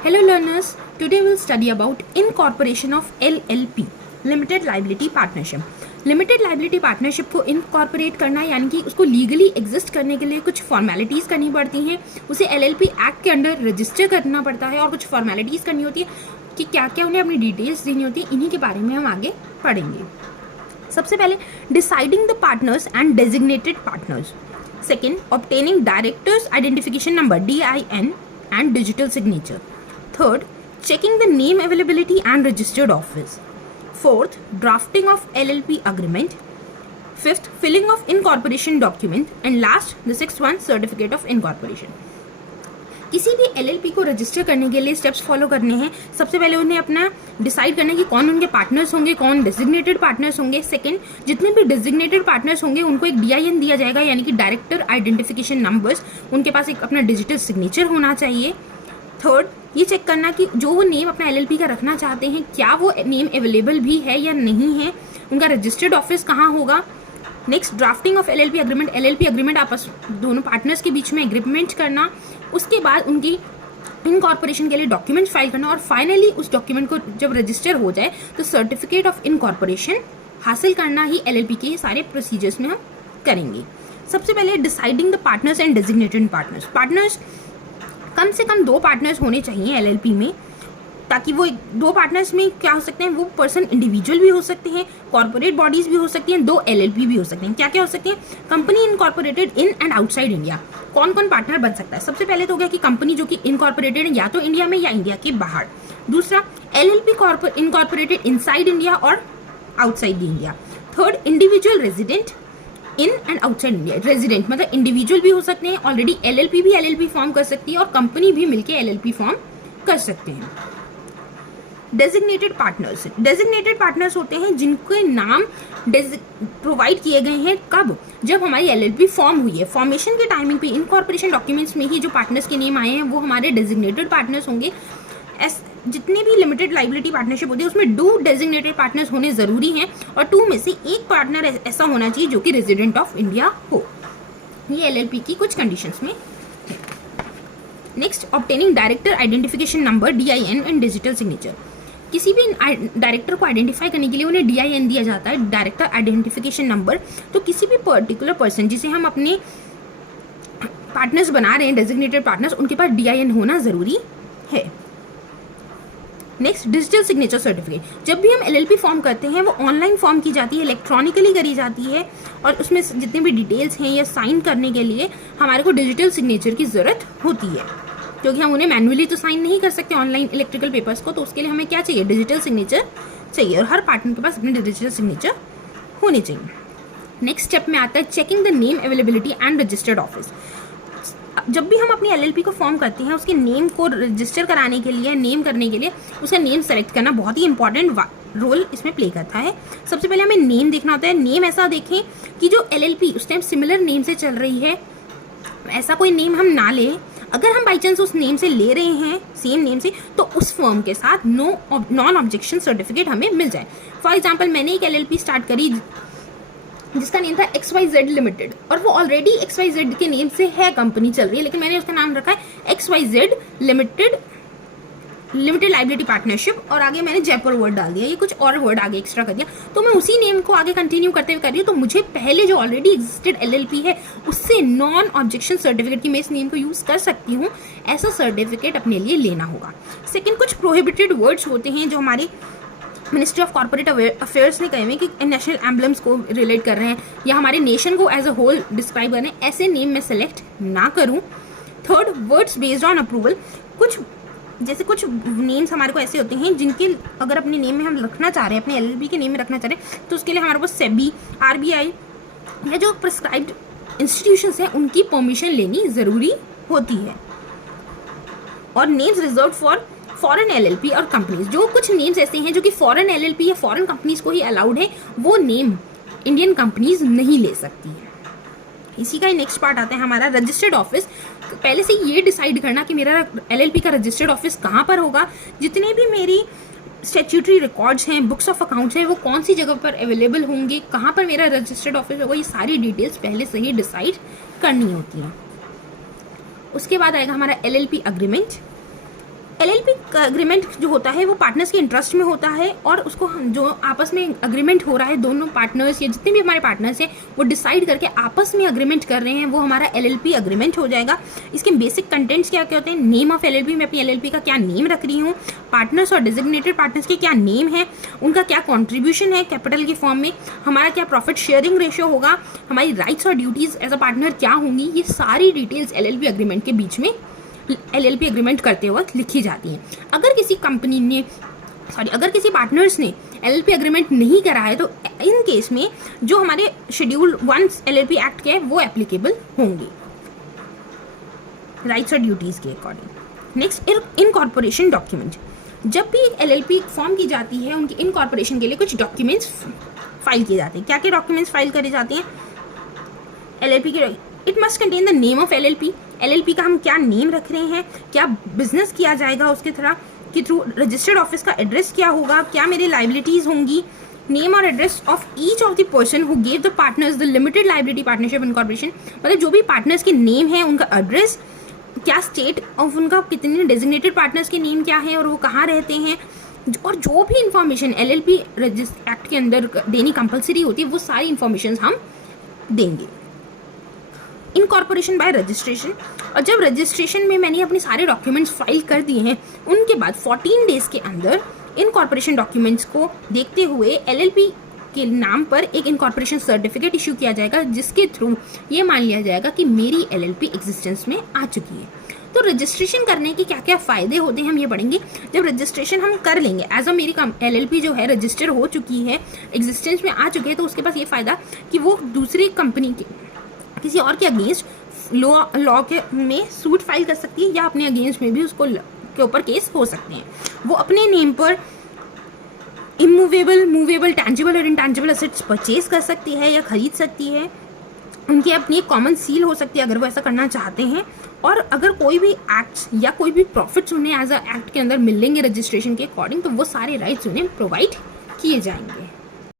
Hello learners, today we'll study about incorporation of LLP, Limited Liability Partnership. Limited liability partnership को incorporate करना यानी कि उसको legally exist करने के लिए कुछ फॉर्मेलिटीज़ करनी पड़ती हैं, उसे एलएलपी एक्ट के अंडर रजिस्टर करना पड़ता है और कुछ फॉर्मेलिटीज़ करनी होती है कि क्या क्या उन्हें अपनी डिटेल्स देनी होती है। इन्हीं के बारे में हम आगे पढ़ेंगे। सबसे पहले deciding the partners and designated partners. Second, obtaining directors identification number DIN and digital signature. Third, checking the name availability and registered office. Fourth, drafting of LLP agreement. Fifth, filling of incorporation document. And last, the sixth one, certificate of incorporation. किसी भी LLP को register करने के लिए steps follow करने हैं। सबसे पहले उन्हें अपना डिसाइड करना है कि कौन उनके पार्टनर्स होंगे, कौन डेजिग्नेटेड पार्टनर्स होंगे। सेकंड, जितने भी डेजिग्नेटेड पार्टनर्स होंगे उनको एक DIN दिया जाएगा यानी कि डायरेक्टर आइडेंटिफिकेशन नंबर्स, उनके पास एक अपना डिजिटल सिग्नेचर होना चाहिए। थर्ड, ये चेक करना कि जो वो नेम अपना LLP का रखना चाहते हैं क्या वो नेम अवेलेबल भी है या नहीं है, उनका रजिस्टर्ड ऑफिस कहाँ होगा। Next, drafting of LLP agreement. LLP agreement आपस दोनों पार्टनर्स के बीच में एग्रीमेंट करना, उसके बाद उनकी इनकॉर्पोरेशन के लिए डॉक्यूमेंट फाइल करना और फाइनली उस डॉक्यूमेंट को जब रजिस्टर हो जाए तो सर्टिफिकेट ऑफ इनकॉर्पोरेशन हासिल करना ही LLP के सारे प्रोसीजर्स में हम करेंगे। सबसे पहले deciding the partners and designated partners. Partners कम से कम 2 पार्टनर्स होने चाहिए LLP में, ताकि वो 2 पार्टनर्स में क्या हो सकते हैं, वो पर्सन इंडिविजुअल भी हो सकते हैं, कॉर्पोरेट बॉडीज भी हो सकती हैं, 2 LLP भी हो सकते हैं। क्या क्या हो सकते हैं, company incorporated in and outside India. कौन कौन पार्टनर बन सकता है। सबसे पहले तो हो गया कि कंपनी जो कि इनकॉर्पोरेटेड है या तो इंडिया में या इंडिया के बाहर। दूसरा, LLP इनकॉर्पोरेटेड इनसाइड इंडिया और outside the India. Third, individual resident in and outside India. Resident मतलब इंडिविजुअल भी हो सकते हैं, ऑलरेडी LLP भी LLP फॉर्म कर सकती है और कंपनी भी मिलकर LLP फॉर्म कर सकते हैं। Designated partners. डेजिग्नेटेड पार्टनर्स होते हैं जिनके नाम प्रोवाइड किए गए हैं कब, जब हमारी LLP फॉर्म हुई है। फॉर्मेशन के टाइमिंग पे इनकॉर्पोरेशन डॉक्यूमेंट्स में ही जो पार्टनर्स के नेम आए हैं वो हमारे डेजिग्नेटेड पार्टनर्स होंगे। जितने भी लिमिटेड लाइबिलिटी पार्टनरशिप होती है उसमें 2 डेजिग्नेटेड पार्टनर्स होने जरूरी हैं और 2 में से एक पार्टनर ऐसा होना चाहिए जो कि रेजिडेंट ऑफ इंडिया हो। ये LLP की कुछ कंडीशंस में है। Next, obtaining director identification number DIN and digital signature. किसी भी डायरेक्टर को आइडेंटिफाई करने के लिए उन्हें DIN दिया जाता है, डायरेक्टर आइडेंटिफिकेशन नंबर। तो किसी भी पर्टिकुलर पर्सन जिसे हम अपने पार्टनर्स बना रहे हैं, डेजिग्नेटेड पार्टनर्स, उनके पास DIN होना जरूरी है। Next, digital signature certificate. जब भी हम LLP फॉर्म करते हैं वो ऑनलाइन फॉर्म की जाती है, इलेक्ट्रॉनिकली करी जाती है और उसमें जितने भी डिटेल्स हैं या साइन करने के लिए हमारे को डिजिटल सिग्नेचर की ज़रूरत होती है, क्योंकि हम उन्हें मैन्युअली तो साइन नहीं कर सकते ऑनलाइन इलेक्ट्रिकल पेपर्स को। तो उसके लिए हमें क्या चाहिए, डिजिटल सिग्नेचर चाहिए और हर पार्टनर के पास अपने डिजिटल सिग्नेचर होने चाहिए। नेक्स्ट स्टेप में आता है checking the name availability and registered office. जब भी हम अपनी LLP को फॉर्म करते हैं उसके नेम को रजिस्टर कराने के लिए, नेम करने के लिए उसका नेम सेलेक्ट करना बहुत ही इंपॉर्टेंट रोल इसमें प्ले करता है। सबसे पहले हमें नेम देखना होता है। नेम ऐसा देखें कि जो LLP उस टाइम सिमिलर नेम से चल रही है, ऐसा कोई नेम हम ना लें। अगर हम बाई चांस उस नेम से ले रहे हैं, सेम नेम से, तो उस फर्म के साथ नॉन ऑब्जेक्शन सर्टिफिकेट हमें मिल जाए। फॉर एग्जाम्पल, मैंने एक LLP स्टार्ट करी जिसका नेम था XYZ लिमिटेड और वो ऑलरेडी XYZ के नेम से है, कंपनी चल रही है, लेकिन मैंने उसका नाम रखा है XYZ लिमिटेड लाइबिलिटी पार्टनरशिप और आगे मैंने जयपुर वर्ड डाल दिया, ये कुछ और वर्ड आगे एक्स्ट्रा कर दिया। तो मैं उसी नेम को आगे कंटिन्यू करते हुए कर रही हूँ, तो मुझे पहले जो ऑलरेडी एग्जिस्टेड LLP है उससे नॉन ऑब्जेक्शन सर्टिफिकेट की मैं इस नेम को यूज कर सकती हूँ, ऐसा सर्टिफिकेट अपने लिए लेना होगा। सेकेंड, कुछ प्रोहिबिटेड वर्ड्स होते हैं जो हमारे मिनिस्ट्री ऑफ कॉर्पोरेट अफेयर्स ने कहे हुए कि नेशनल एम्बलम्स को रिलेट कर रहे हैं या हमारे नेशन को एज अ होल डिस्क्राइब कर रहे हैं, ऐसे नेम मैं सेलेक्ट ना करूं। Third, words based on approval. कुछ नेम्स हमारे को ऐसे होते हैं जिनके अगर अपने नेम में हम रखना चाह रहे हैं, अपने LLP के नेम में रखना चाह रहे हैं, तो उसके लिए हमारे पास SEBI, RBI या जो प्रिस्क्राइब्ड इंस्टीट्यूशंस हैं उनकी परमिशन लेनी ज़रूरी होती है। और names reserve for foreign LLP और कंपनीज। जो कुछ नेम्स ऐसे हैं जो कि फॉरेन LLP या फॉरेन कंपनीज को ही अलाउड है, वो नेम इंडियन कंपनीज नहीं ले सकती है। इसी का ही नेक्स्ट पार्ट आता है हमारा रजिस्टर्ड ऑफिस। पहले से ये डिसाइड करना कि मेरा LLP का रजिस्टर्ड ऑफिस कहाँ पर होगा, जितने भी मेरी स्टैट्यूटरी रिकॉर्ड्स हैं, बुक्स ऑफ अकाउंट्स हैं, वो कौन सी जगह पर अवेलेबल होंगे, कहाँ पर मेरा रजिस्टर्ड ऑफिस होगा, ये सारी डिटेल्स पहले से ही डिसाइड करनी होती हैं। उसके बाद आएगा हमारा LLP अग्रीमेंट। LLP का एग्रीमेंट जो होता है वो पार्टनर्स के इंटरेस्ट में होता है, और उसको जो आपस में एग्रीमेंट हो रहा है, दोनों पार्टनर्स या जितने भी हमारे पार्टनर्स हैं वो डिसाइड करके आपस में एग्रीमेंट कर रहे हैं, वो हमारा LLP एग्रीमेंट हो जाएगा। इसके बेसिक कंटेंट्स क्या क्या होते हैं? नेम ऑफ LLP, मैं अपनी LLP का क्या नेम रख रही हूँ, पार्टनर्स और डेजिग्नेटेड पार्टनर्स के क्या नेम है, उनका क्या कॉन्ट्रीब्यूशन है कैपिटल के फॉर्म में, हमारा क्या प्रॉफिट शेयरिंग रेशियो होगा, हमारी राइट्स और ड्यूटीज एज अ पार्टनर क्या होंगी, ये सारी डिटेल्स LLP एग्रीमेंट के बीच में LLP एग्रीमेंट करते वक्त लिखी जाती हैं। अगर किसी कंपनी ने अगर किसी पार्टनर्स ने LLP एग्रीमेंट नहीं करा है तो इन केस में जो हमारे शेड्यूल 1 LLP एक्ट के है वो एप्लीकेबल होंगे राइट्स और ड्यूटीज के अकॉर्डिंग। Next, incorporation document. जब भी एक LLP फॉर्म की जाती है, उनकी इनकॉर्पोरेशन के लिए कुछ डॉक्यूमेंट्स फाइल किए जाते हैं। क्या क्या डॉक्यूमेंट्स फाइल करे जाते हैं LLP के? It must contain the name of LLP का हम क्या नेम रख रहे हैं, क्या बिजनेस किया जाएगा उसके थ्रू, रजिस्टर्ड ऑफिस का एड्रेस क्या होगा, क्या मेरी लाइबिलिटीज होंगी, नेम और address of each of the person who gave the partners the limited liability partnership incorporation, मतलब जो भी पार्टनर्स के नेम है उनका एड्रेस, क्या स्टेट ऑफ उनका, कितने डेजिग्नेटेड पार्टनर्स के नेम क्या है और वो कहाँ रहते हैं, और जो भी इंफॉर्मेशन LLP एक्ट के अंदर देनी कंपलसरी होती है वो सारी इंफॉर्मेशन हम देंगे। इनकॉर्पोरेशन बाय रजिस्ट्रेशन, और जब रजिस्ट्रेशन में मैंने अपने सारे डॉक्यूमेंट्स फाइल कर दिए हैं उनके बाद 14 डेज के अंदर इनकॉर्पोरेशन डॉक्यूमेंट्स को देखते हुए LLP के नाम पर एक इनकॉर्पोरेशन सर्टिफिकेट इशू किया जाएगा, जिसके थ्रू ये मान लिया जाएगा कि मेरी LLP एग्जिस्टेंस में आ चुकी है। तो रजिस्ट्रेशन करने के क्या क्या फ़ायदे होते हैं हम ये पढ़ेंगे। जब रजिस्ट्रेशन हम कर लेंगे, एज अ मेरी LLP जो है रजिस्टर हो चुकी है, एग्जिस्टेंस में आ चुकी है, तो उसके पास ये फ़ायदा कि वो दूसरी कंपनी के किसी और के अगेंस्ट लॉ के में सूट फाइल कर सकती है, या अपने अगेंस्ट में भी उसको के ऊपर केस हो सकते हैं। वो अपने नेम पर इमूवेबल, मूवेबल, टैंजिबल और इनटैंजिबल एसेट्स परचेज कर सकती है या खरीद सकती है। उनकी अपनी एक कॉमन सील हो सकती है अगर वो ऐसा करना चाहते हैं, और अगर कोई भी एक्ट्स या कोई भी प्रॉफिट्स उन्हें एज अ एक्ट के अंदर मिलेंगे रजिस्ट्रेशन के अकॉर्डिंग, तो वो सारे राइट्स उन्हें प्रोवाइड किए जाएंगे।